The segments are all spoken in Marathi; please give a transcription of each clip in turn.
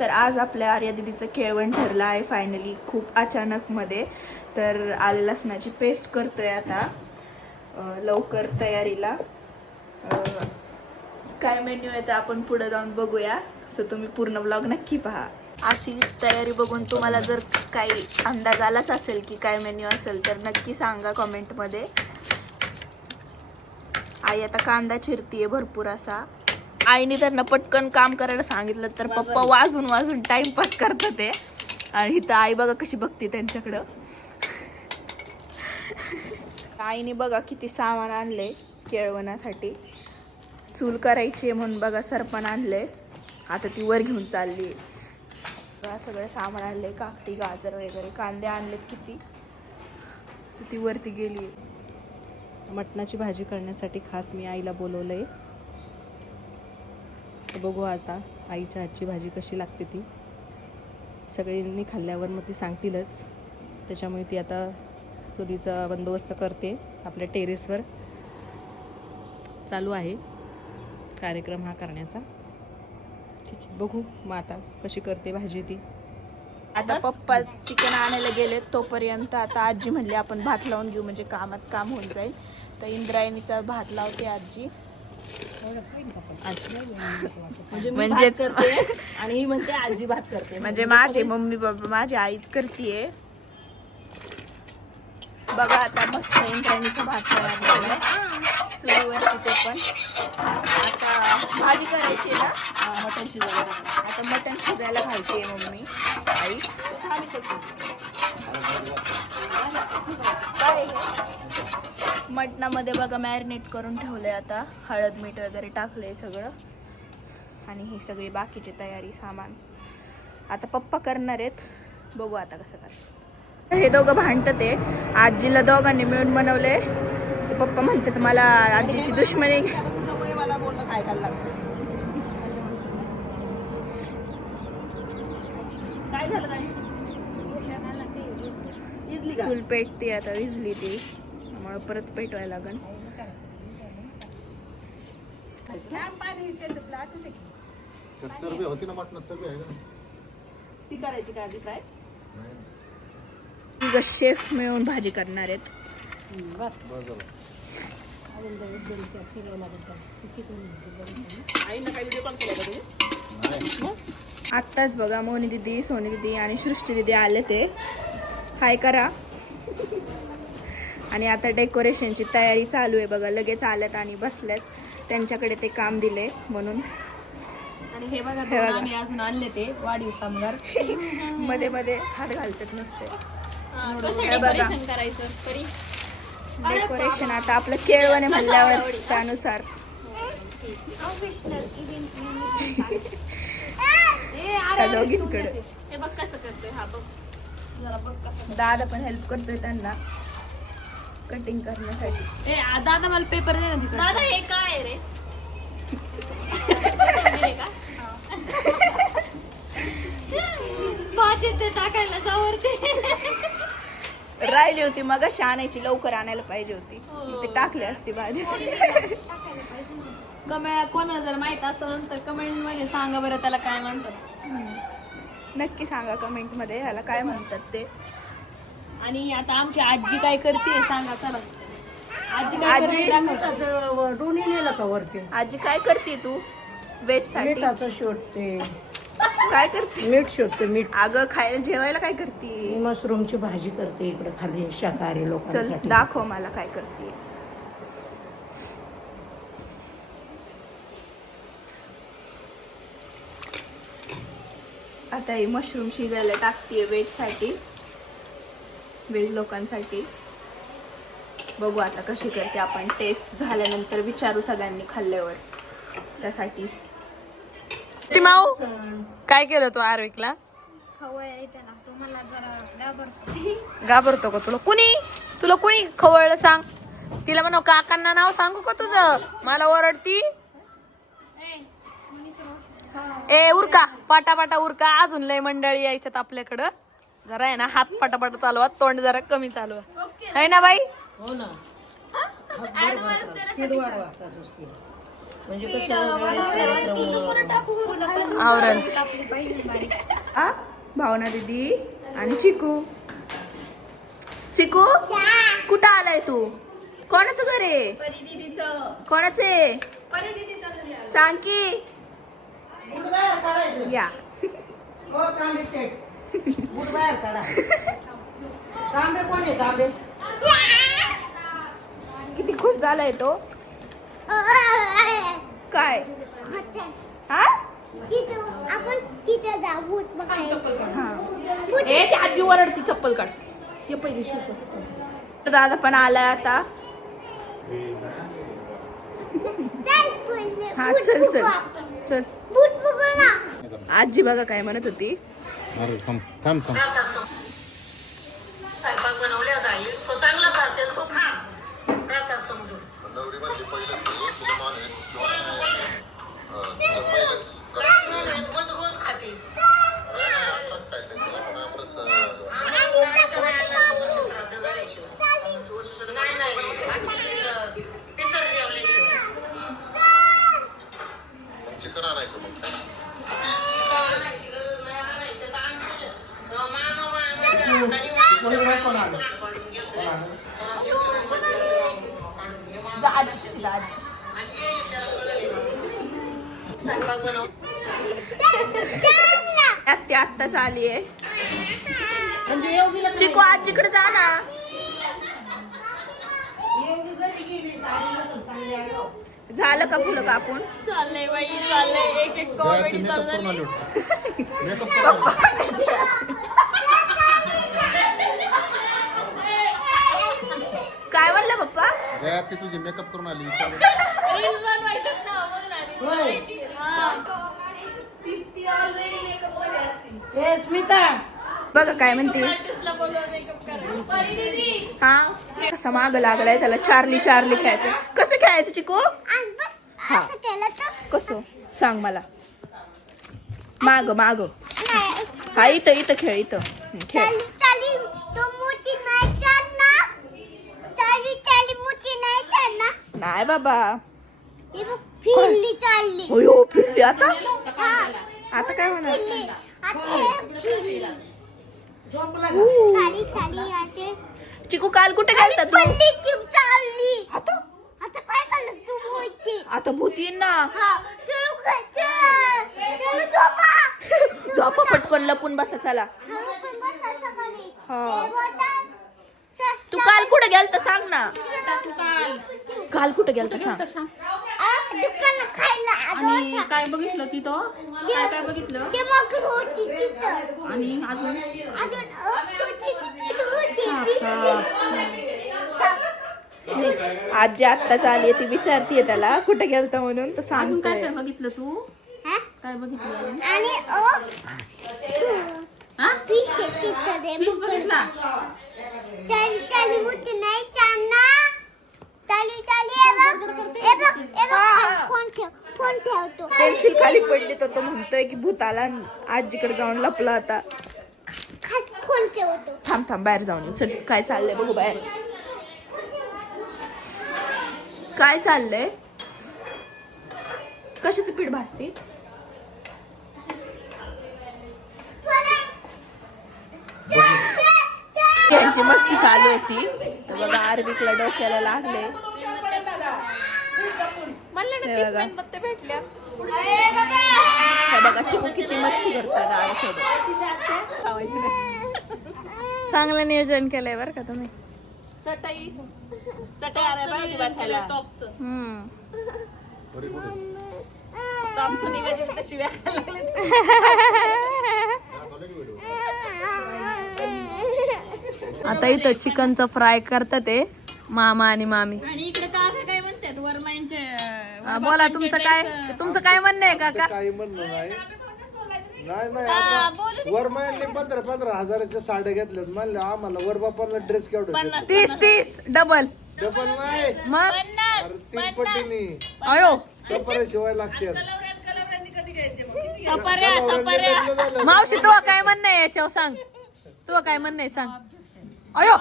तर आज आपल्या आर्या दीदीचं केळवण ठरलं आहे फायनली, खूप अचानक मध्ये. तर आलं लसणाची पेस्ट करतोय आता लवकर तयारीला. काय मेन्यू आहे ते आपण पुढे जाऊन बघूया, सो तुम्ही पूर्ण व्लॉग नक्की पहा. अशी तयारी बघून तुम्हाला जर काही अंदाज आलाच असेल की काय मेन्यू असेल तर नक्की सांगा कमेंटमध्ये. आई आता कांदा चिरतीये भरपूर असा. आईने त्यांना पटकन काम करायला सांगितलं तर पप्पा वाजून वाजून टाइमपास करतात ते. आणि इथं आई बघा कशी बघते त्यांच्याकडं. आईने बघा किती सामान आणले केळवणासाठी. चूल करायची म्हणून बघा सरपण आणले, आता ती वर घेऊन चालली. सगळे सामान आणले, काकडी गाजर वगैरे, कांदे आणलेत किती, ती वरती गेली. मटणाची भाजी करण्यासाठी खास मी आईला बोलवलंय. बघू आता आईच्या हातची भाजी कशी लागते ती. सगळ्यांनी खाल्ल्यावर मग ती सांगतीलच, त्याच्यामुळे ती आता चुलीचा बंदोबस्त करते. आपल्या टेरेसवर चालू आहे कार्यक्रम हा करण्याचा. ठीक आहे, बघू मग आता कशी करते भाजी ती. आता पप्पा चिकन आणायला गेले, तोपर्यंत आता आजी म्हणली आपण भात लावून घेऊ म्हणजे कामात काम होऊन जाईल. तर इंद्रायणीचा भात लावते आजी. म्हणजेच आणि ही म्हणते आजी भात करते, म्हणजे माझे मम्मी बाबा माझी आईच करतीये. बघा आता मस्त इंद्रायणीचा भात तयार झालाय चुलीवरती. ते पण आता भाजी करायची ना, मटण शिजवायला. आता मटण शिजायला घालतेय मम्मी आई. काय मटणामध्ये बघा मॅरिनेट करून ठेवलंय, आता हळद मीठ वगैरे टाकलंय सगळं. आणि ही सगळी बाकीची तयारी सामान आता पप्पा करणार आहेत. बघू आता कसं करतात. हे दोघं भांडतात आहे. आजीला दोघांनी मिळून बनवले. पप्पा म्हणतात मला आजीची दुश्मनी. मला बोलणं काय करायला लागतं. काय झालं काय इजली का? चूल पेटती आता, विजली ती, त्यामुळे परत पेटवायला लागण. ती करायची काय काय शेफ मिळून भाजी करणार आहेत. आत्ताच बघा मोनी दिदी, सोनी दिदी आणि सृष्टी दिदी आले. ते हाय करा. आणि आता डेकोरेशनची तयारी चालू आहे बघा. लगेच आल्यात आणि बसल्यात, त्यांच्याकडे ते काम दिले म्हणून. आणि हे बघा आम्ही अजून आणले ते वाढीव कामगार. मध्ये मध्ये हात घालतात नुसते. डेकोरेशन करायचं तरी डेकोरेशन आता आपलं केळवणे म्हणल्यावर त्यानुसार. दोघींकडे हे बघ कसं करतोय. हा बघ जरा बघ कसं. दादा पण हेल्प करतोय त्यांना कटिंग करण्यासाठी. दादा मला पेपर दे ना तिकडे. दादा हे काय रे? भाजी ते टाकायला जावरते राहिली होती मग आणायची, लवकर आणायला पाहिजे होती. ते टाकली असती भाजी. कोणाला जर माहित असेल तर कमेंट मध्ये सांगा बरं त्याला काय म्हणतात. नक्की सांगा कमेंट मध्ये ह्याला काय म्हणतात ते. आणि आता आमची आजी काय करते सांगा चला. आजी काय करते दोन्ही नेलं का वरती. आजी काय करते तू वेट साठी? मीठाचं शोधते. काय करते? मीठ शोधते. मीठ. अगं खायला जेवायला काय करते? मशरूमची भाजी करते इकडे खाली शाकाहारी चल लोकांसाठी. दाखव मला काय करते. आता ही मशरूम शिजायला टाकतीये वेज साठी, वेज लोकांसाठी. बघू आता कशी करते. आपण टेस्ट झाल्यानंतर विचारू सगळ्यांनी खाल्ल्यावर. त्यासाठी माऊ काय केलं तू आर्विकला? घाबरतो का तुला कुणी? तुला कुणी खवळलं सांग. तिला म्हणा काकांना नाव सांगू का तुझं? मला ओरडती. ए उरका पाटापाटा उरका. अजून लय मंडळी यायच्यात आपल्याकडं. जरा आहे ना हात पाटापाटा चालवा, तोंड जरा कमी चालवा. है ना बाई? हो ना. स्पीड वाढवा. म्हणजे कसं आवरण. आ भावना दीदी आणि चिकू. चिकू कुठं आलाय तू? कोणाचं घर आहे? कोणाचं आहे? सांग की. या हो तांबे शेट बुट बाहेर काढा. तांबे कोण आहे तांबे? किती खुश झालाय तो. काय हा आपण तिथे जाऊ भूत बघायला. हा ए ती आजी ओरडती, चप्पल काढ. हे पहिली शू. दादा पण आलाय आता. चल पहिले हा भूत चल बघू चल आपण. चल. भूत बघू ना. आजी बघा काय म्हणत होती. अरे थांब थांब थांब. नवरीमधली पहिलंच तुला चिकन आणायचं मग काय. जा आजी, जा आजी. ती आत्ताच आली आहे. चिकू आजीकडे जा ना. झालं का फुलं कापून? चाललंय बाई, चाललंय. एक एक कॉमेडी चालू झाली. काय म्हणलं पप्पा? गया ती तुझी मेकअप करून आली विचार. रील्स बनवायच्यात ना, म्हणून आली. होय. हा. ए स्मिता बघा काय म्हणते. आर्टिस्टला बोलवून मेकअप करायला. हा कसा माग लागलाय त्याला. चार्ली चार्ली खेळायचं. कसं खेळायचं चिकू? आणि बस हा. असं केलं तर कसं सांग मला. माग माग. नाही. हा इथं इथं खेळ इथं. खेळ. चाली चाली तो मोठी नाही छान. चाली चाली मोठी नाही छान. नाही बाबा. हे बघ फिरली चालली. हो फिरली आता. हा आता काय होणार? फिरली. आता हे फिरली. झोपला चाली चाली आता चिकू काल कुठे गेलता तू? पल्ली चुप चालली. आता आता काय झालं तू मोठी. आता भूत येईन ना. हा चलो चलो झोपा. झोपा पटकन लपून बसा चला. हा पण बस असं करी. हा. हे बोटा. तू काल कुठे गेलता सांग ना. काल कुठे गेलता सांग. दुकान खायला आणि काय बघितलं तिथं? काय काय बघितलं? ते मग होती तिथं. आणि अजून अजून छोटी होती. आजी आत्ताच आली ती विचारतीये त्याला कुठे गेलता म्हणून तो अजून काय सांगतोय. काय बघितलं तू? हा? काय बघितलं अजून? आणि हा? फिश तिथं ते फिश बघितला? चाली चाली मोठी नाही चालना. चाली चाली हे बघ फोन ठेव. फोन ठेवतो. पेन्सिल खाली पडली तर तो म्हणतोय की भूत आला आणि आजीकडे जाऊन लपला आता. फोन ठेवतो. थांब थांब बाहेर जाऊन येऊ. चल काय चाललंय बघू बाहेर. काय चाललंय? कशाचं पीठ भाजते? त्यांची मस्ती चालू होती तर बघा आरबीकला डोक्याला लागले. हे बघा चिकू किती मस्ती करतात दादासोबत. चांगलं नियोजन केलंय बरं का तुम्ही. चटई चटई आणायला पाहिजे बसायला. हम्म. आमचं निघायची तर शिव्या खायला लागले. आता इथं चिकनचं फ्राय करतात ते मामा आणि मामी. आणि इकडे काका काय म्हणतात वरमायांचे बोला तुमचं काय म्हणणं आहे काका? काही म्हणणं नाही. नाही आता वरमायांनी 15,000 हजाराच्या साड्या घेतल्यात म्हणलं आम्हाला वर बापांना ड्रेस केवढे 30 डबल. डबल नाही मग अरे 3 पटीने अयो सपरे शिवाय लागतात. मावशी तू काय म्हणणं आहे याच्यावर सांग. तू काय म्हणणं आहे सांग. अयो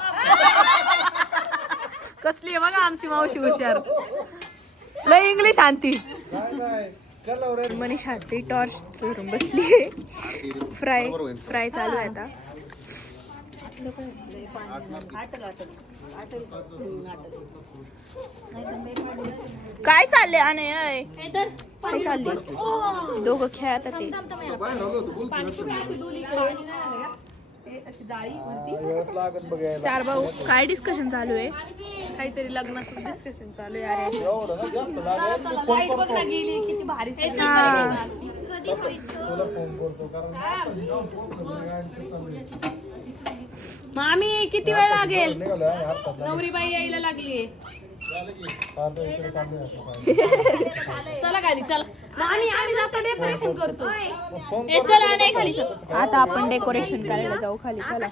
कसली आहे बघा आमची मावशी हुशार. लय इंग्लिश आणती. काय नाही कलर आहे. मनीष हाती टॉर्च धरून बसली. फ्राय चालू आहे आता. काय चाललंय आणि काय चाललंय? दोघं खेळत ते. वेळच लागत बघायला. चार भाऊ काय डिस्कशन चालू आहे? काहीतरी लग्नाचं डिस्कशन चालू आहे. अरे एवढं ना जास्त लागत. मी फोन करतो. हा. तुला फोन करतो कारण मामी किती वेळ लागेल? निघालो आहे आता. नवरीबाई यायला लागली. आता इकडे चाललोय. चला खाली चला. आम्ही जातो डेकोरेशन करतो. फोन चला नाही खाली आता आपण डेकोरेशन करायला जाऊ खाली. चला.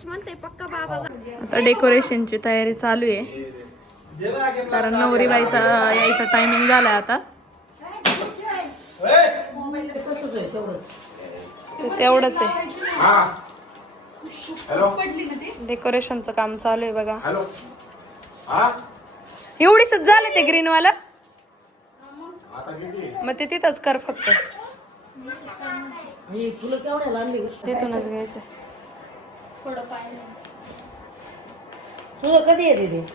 आता डेकोरेशनची तयारी चालू आहे कारण नवरीबाईचा यायचा टायमिंग झालाय आता. तेवढंच आहे. डेकोरेशनचं काम चालू आहे बघा. हॅलो हा एवढीच झालं ते ग्रीन वाला. आता किती मग ते तिथंच कर फक्त. फुलं केवढ्या आणली तिथूनच घ्यायचं. तुला कधी येते ते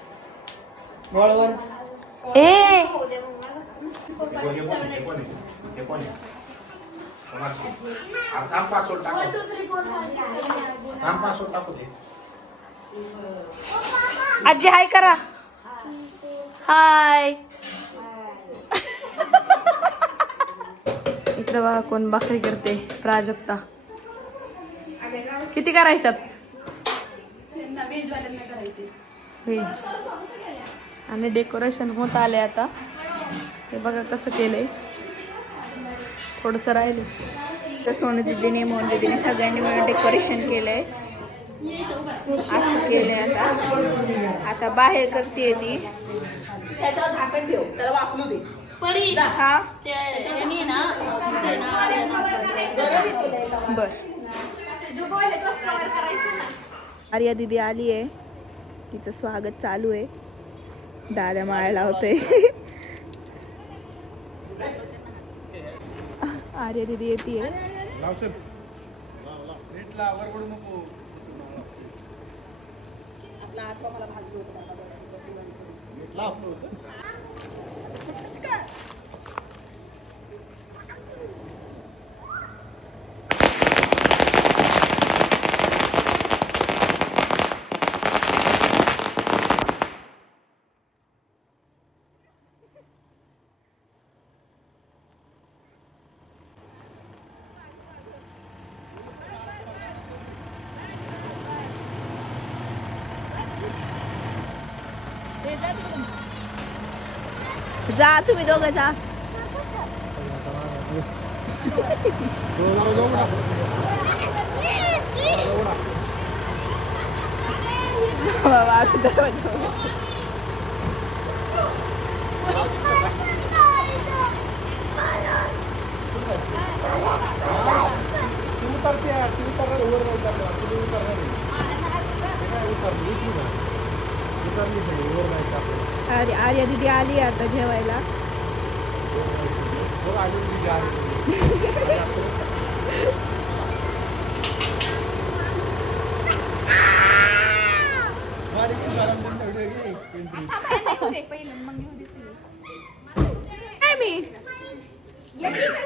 वळवण? ए आजी हाय करा. हाय. इकडे बघा कोण भाकरी करते. प्राजक्ता. किती करायच्यात? व्हेज. आणि डेकोरेशन होत आले आता. हे बघा कसं केलंय. थोडस राहिले. तर सोनू दीदीने मोहन दीदीने सगळ्यांनी मिळून डेकोरेशन केलंय. असं केलंय आता. आता बाहेर करते ती. त्याच्यावर झाकण ठेव, त्याला वाफलू दे. परी हा त्याने ना बर. आर्या दीदी आली आहे. तिचं स्वागत चालू आहे. दादा माळायला होतोय. आर्या दीदी येते. जा तुम्ही दोघं जा. बाबा आर्या दीदी आली आता जेवायला.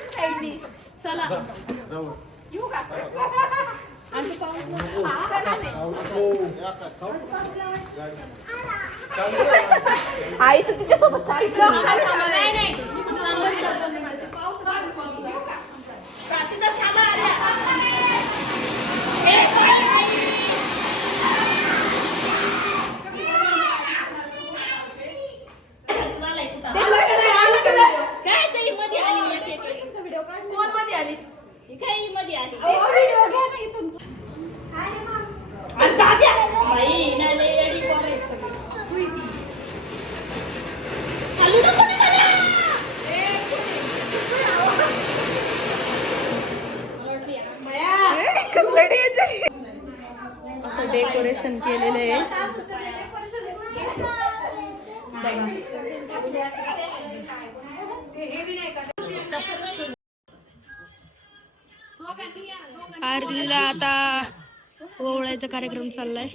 काय मी चला आई तर तिच्यासोबत चालली. नाही नाही मध्ये आली. कोण मध्ये आली? काही मध्ये आली. आणि दाद्या बाई ना लय अडी पोरं सगळी. चालू नको ना मला. असं डेकोरेशन केलेलं आहे. आरतीला आता ओवळायचा कार्यक्रम चाललाय.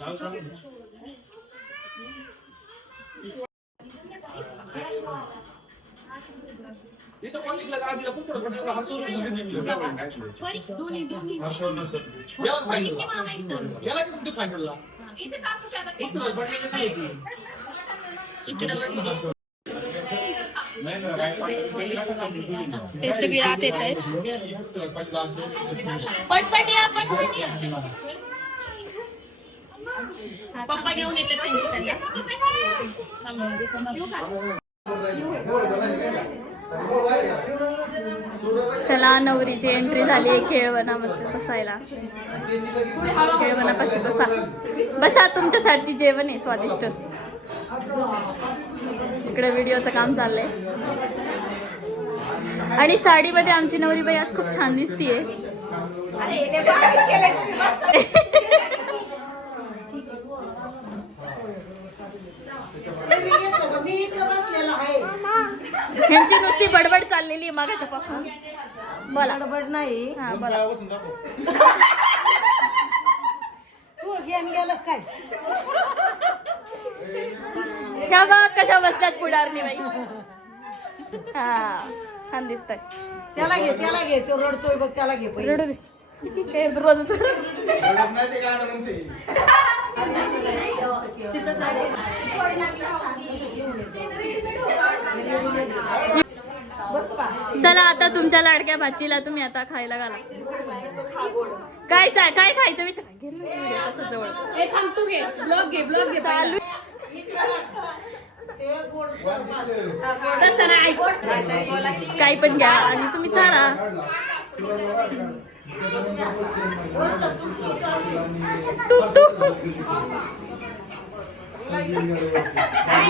हे सगळे आत येत आहेत. पटपट या, पटपट या. पप्पा घेऊन येतात त्यांच्या. चला नवरीची एंट्री झाली आहे खेळवणामध्ये बसायला. खेळवणापाशी बसा बसा, तुमच्यासाठी जेवण आहे स्वादिष्ट. इकडे व्हिडिओचं काम चाललंय आणि साडीमध्ये आमची नवरीबाई आज खूप छान दिसतीये. मी इकडं बसलेला आहे. ह्यांची नुसती बडबड चाललेली आहे मागाच्या पासून. बोला. बडबड नाही. हा बोला. तू घेऊन गेलं काय? ह्या बघ कशा बसल्यात पुढारणी बाई. हा छान दिसतात. त्याला घे, त्याला घे. तो रडतोय बघ, त्याला घे पहिले. रडू दे. हे रोज चला आता तुमच्या लाडक्या भाचीला तुम्ही आता खायला घाला. काय काय खायचं विचार. असं जवळ हे थांब, तू घे ब्लॉग घे, ब्लॉग घे. चालू. तसं नाही, काय पण घ्या आणि तुम्ही चाला. तू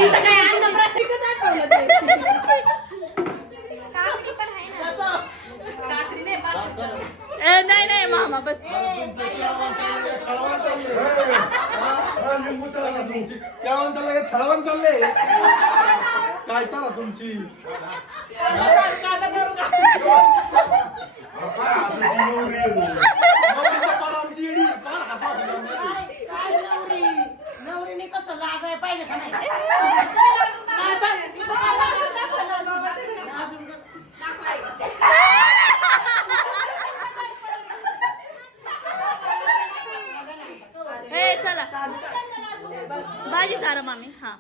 इथं काय अन्न प्राशिकच आठवलं ते. काकडी नाही, नाही नाही मामा बस. खेळवण चालले काय करा तुमची नवरीने कसं लाजाय पाहिजे का नाही? ए चला भाजी चारा मामी. हा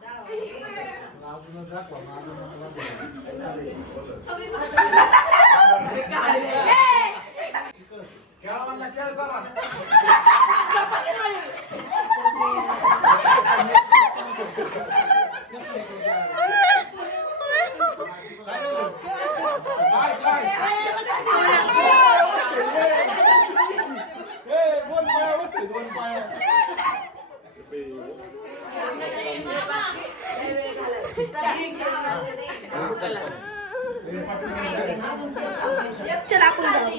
चल आपण जाऊ.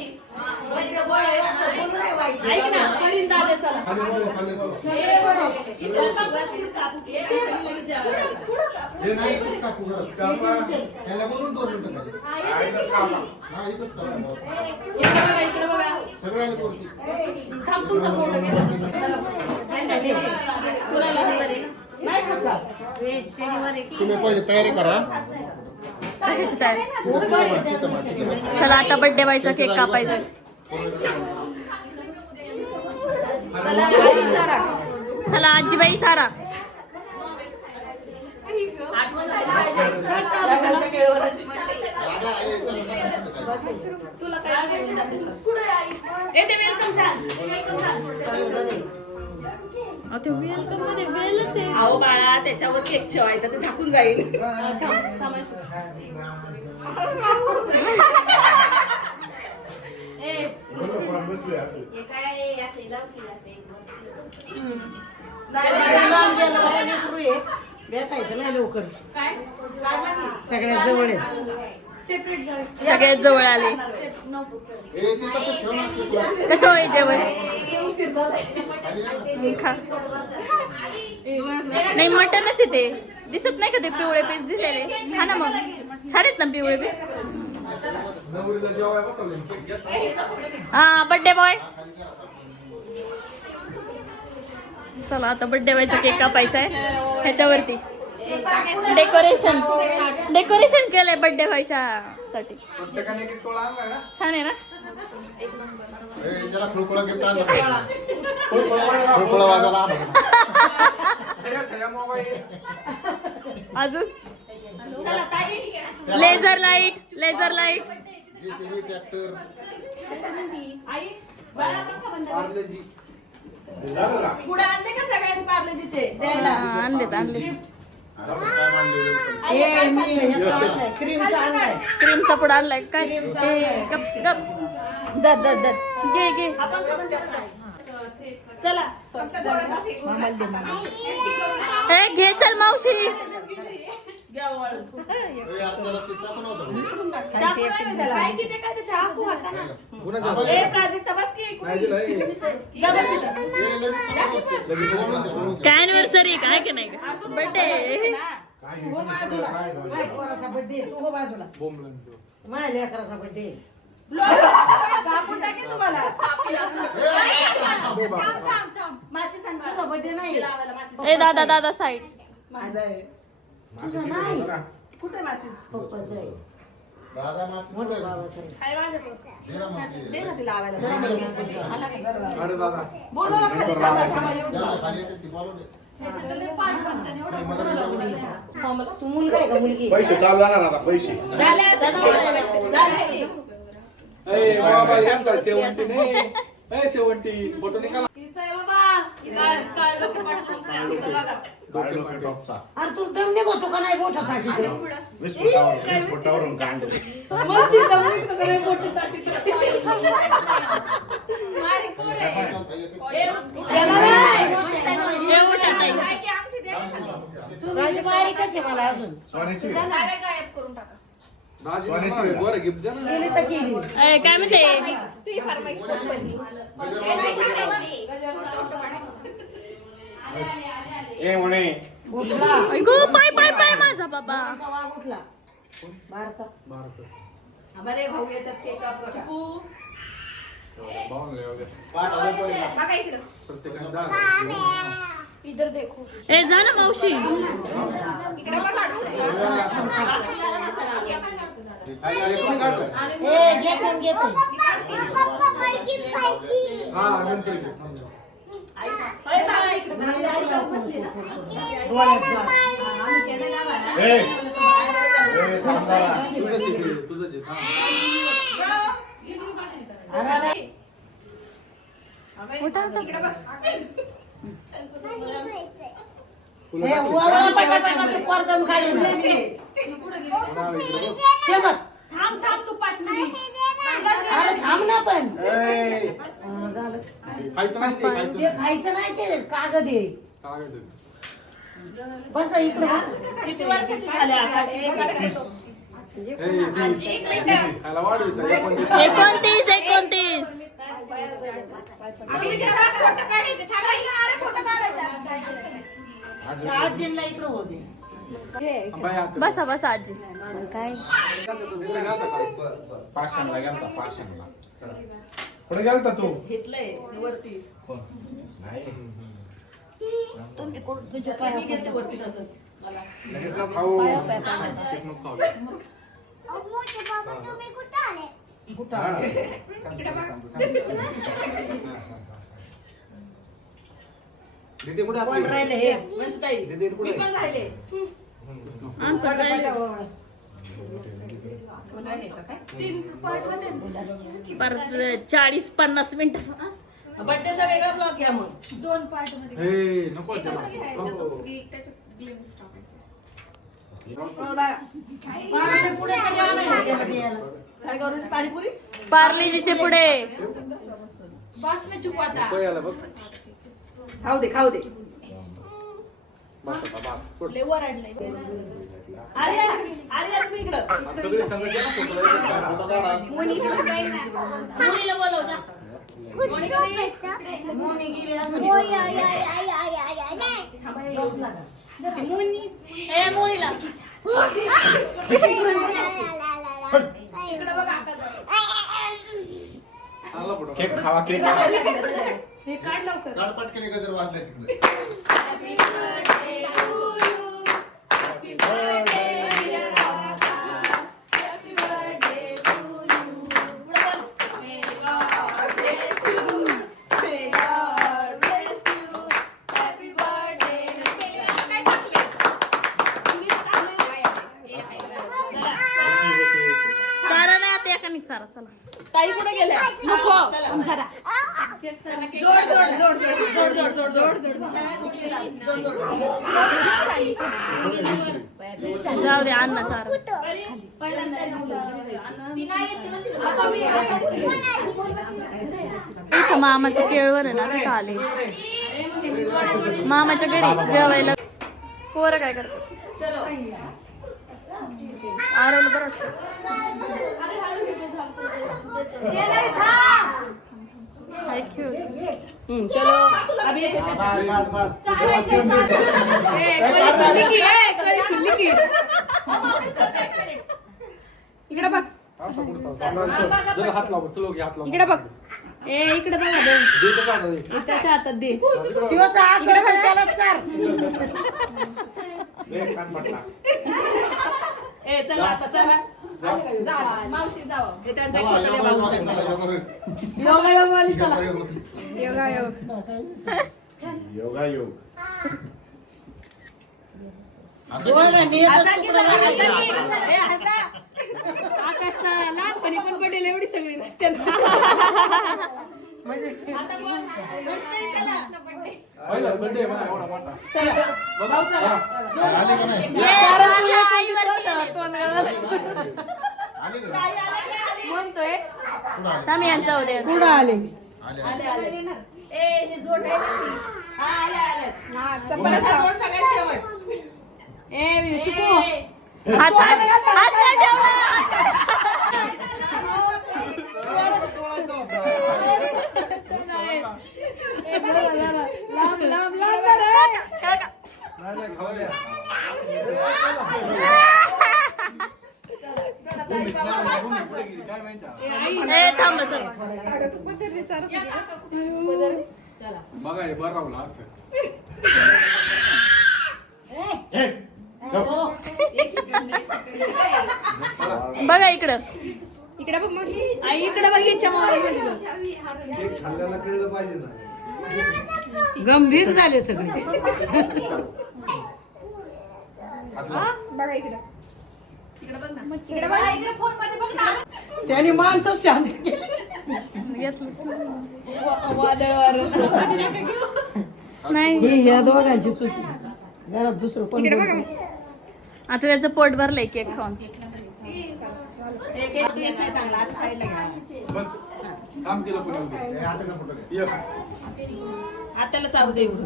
ऐक ना, करीन दादा चला. हे नाही इथंच कापू त्याला बोलून 2 मिनिटं खाली. हा, इथंच कापू. इकडे बघा. सगळ्यांना करते. थांब, तुमचा फोटो घे. तुम्ही पहिले तयारी करा. कशाची तयारी. चला आता बर्थडे बायचा केक कापायचा. चला आजीबाई सारा. वेलकम मध्ये वेलच आहे. अहो बाळा, त्याच्यावर केक ठेवायचा, ते झाकून जाईल. भेटायचं नाही लवकर. सगळ्यात जवळ आहे. सगळ्यात जवळ आले. हे ते कसं ठेवणार ते तुला? कसं होईल जेवण. खा. नाही मटनच आहे ते. दिसत नाही का ते पिवळे पीस दिसलेले? खा ना मग. छान आहेत ना पिवळे पीस. हा बर्थडे बॉय. चला आता बर्थडे बॉयचा केक कापायचा आहे ह्याच्यावरती. डेकोरेशन केलंय बर्थडे बॉयच्या साठी. छान आहे ना. त्याला खुळखुळा गिफ्ट आणलं खुळखुळा वाजवायला आणलं. अजून लेझर लाईट. JCB ट्रॅक्टर पुढे आणले का सगळ्यांनी पार्लेजीचे द्यायला? आणलेत क्रीमचा पुडा आणलाय काय. गप गप दर घे चला घे चल मावशी. घ्या वाळू. आपल्याला शिक्षा पण होतं. चाकू नाही मी त्याला. ए प्राजक्ता बस की जा बस तिथं. काय अॅनिव्हर्सरी काय की नाही बर्थडे. हो बाजूला माझ्या पोराचा बर्थडे तू हो बाजूला माझ्या लेकराचा बर्थडे कापून टाकेन तुम्हाला. थांब. माचीस आण मला. बर्थडे नाही लावायला माचीस. ए दादा साईड. माझा आहे. तुझं नाही कुठे माचीस? पप्पाचं आहे दादा मागचं मोठ्या सोडलं. बाबाचं आहे काय माझ्याकडे? दे ना मग ते. दे ना ती लावायला. अरे दादा बोलवा खाली थांबा येऊन त्याला खाली येते ती बोलव दे. तू मुलगा आहे का मुलगी पैसे चालू जाणार आता पैसे. झाले की. शेवटी फोटो निकाला. हिचं आहे बाबा. हिचं काळ डोकं पाडलं. टॉपचा अरे तू दम निघतो का नाही बोटासाठी वीस फुटावरून कांड. मग ती दमून वगैरे मोठी चाटी करते. मारी पोर आहे. याला नाही. माझी बारीकच आहे मला अजून सोन्याची गिफ्ट द्या ना. गेली तर गेली काय म्हणते. ए म्हणे पाय माझा बाबा. वाघ उठला बारका बरे भाऊ येतात केक कापू. चिकू. ए जा ना मावशी. घेतो घेतो हा नंतर घे. अरे बाळा इकडे. आई जाऊन बसली ना. ए थांब जरा. तुझंच आहे. परदम खाली थांब तू 5 मिनिट. अरे थांब ना पण खायचं नाही ते खायचं ते खायचं नाही ते कागद आहे काय ते? बस इकडे बस किती वर्षाची झाली आकाश? खायला वाढ होतं. 29. आजीला इकडे होते बसा आजी. काय पाषाणला गेलता पाषाणला. कुठे गेलता तू. घेतलंय वरती. नाही तुझ्या पायावर घेतलं वरती तसंच मला. लगेच ना खाऊ. मोठे बाबा तुम्ही कुठे आले दीदी कुठे कोण आपली. राहिले हे मस्त आहे. दीदी कुठे मी पण राहिले. परत 40-50 मिनिट. बर्थडेचा वेगळा ब्लॉग घ्या मग. हे नको त्याला. पुढे काय करू पाणीपुरी? पार्लेजीचे पुढे. बस मी चुप आता. नको याला बघ. खाऊ दे. बस आता बस. सोड. आर्या तुम्ही इकडं. सगळे संगत फोटो काढा. मुलीला बोलव जा. कुठं झोपायचं? मोनी गेली असं ओय, आय, आय, आय, आय, आय, आय, आय. ए मुलीला केक खावा केक खावा हे काढ लवकर काढ पटकन गजर वाजलाय तिकडे सारा नाही आता एका सारा चला ताई कुठे गेल्या नको जरा जोड जोड जोड जोड जोड जोड जोड जोड जाऊ दे अण्णा सारा इथं मामाचं केळवर आहे ना तिथं आले मामाच्या घरी जेवायला पोरं काय करतात आरवलं बरं वाटतं. हाय खेळ चलो अभी बस बस इकडे बघ जरा हात लाव चलो हात लाव इकडे बघ ए इकडे बघा दे त्याच्या हातात दे किंवा हात त्याला सर एक कान पटला ए चला आता चला हे त्यांचा खोटं नाही बघू शकत. योगा वाली चला योगा योग हसा की जरा, हसा की. ए, हसा. आकाशचा लहानपणी पण पटेल एवढी सगळी नसते ना. आता बोल. रोशनी, चला. पहिला बर्थडे बघा एवढा मोठा भाऊ, चला. आली का नाही आली का नाही? म्हणतोय कुठं आली? आम्ही यांचा उद्या पुढं आले आली आले आले ए हे जोड आहे ना ती. हा आले आले परत हा जोड सगळ्यात शेवट ए चिकू हात हात नाही ठेवला. लांब लांब लांब रे. नाही खाऊ द्या काय माहिती ए थांब चल. बघा हे बरं राहुल असं ए, गप. बघा इकडं इकडे बघ मग आई इकडे बघ हिच्या मोबाईल केक खाल्ल्याला कळलं पाहिजे ना गंभीर झाले सगळे बघा इकडे इकडे बघ इकडे फोन मध्ये बघ ना. त्यांनी माणसं शांत केली नाही ही ह्या दोघांची चुकी घरात दुसरं कोण आता त्याचं पोट भरलंय केक खाऊन एक एक एक नाही चांगला असं साईडला घ्या बस काम तिला पण येऊ दे. ए, हाताचा फोटो दे. ये आत्याला चालू दे बस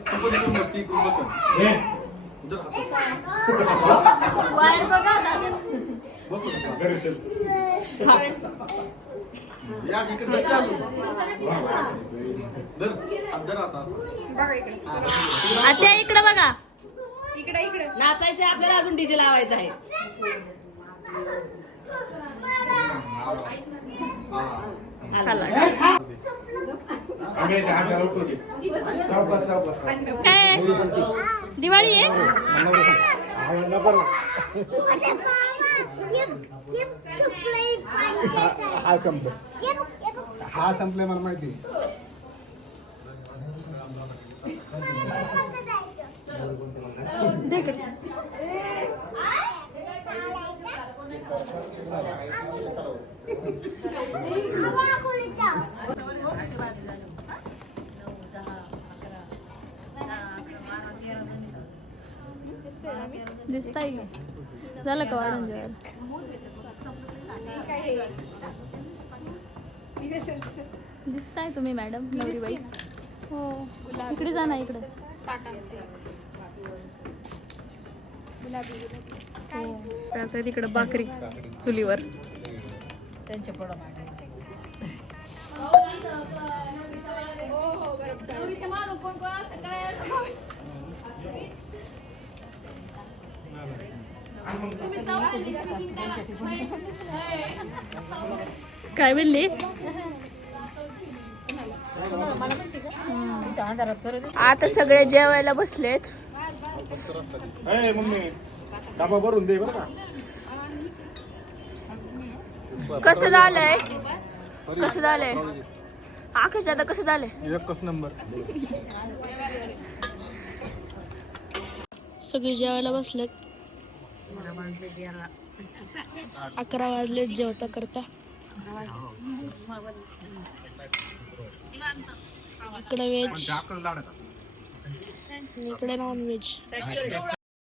तू पण इकडून बस, ती इकडून बस ए, जरा वायर बघा बसू नका. घरी चल. या इकडे चालू धर हात धर आता आता इकडे बघा नाचायचं आपल्याला अजून डीजे लावायचा आहे आम्ही इथे हाताला उठू दे. साव बस साव बस काय दिवाळी आहे अरे मामा, ये सुप्लाई पाणी हा संपलं ये बघ हा संपले मला माहिती दिसताय झालं का वाढून जेवायला दिसताय तुम्ही मॅडम नवरीबाई हो इकडे जा ना इकडे तिकडे भाकरी चुलीवर त्यांच्या पुढं काय बोलली? आता सगळे जेवायला बसलेत. ए मम्मी डबा भरून दे बरं का. कसं झालंय? कसं झालंय आकाश आता कसं झालंय? एकच नंबर. सगळे जेवायला बसलेत. 11 वाजले जेवता करता. इकडे व्हेज, इकडे नॉन व्हेज.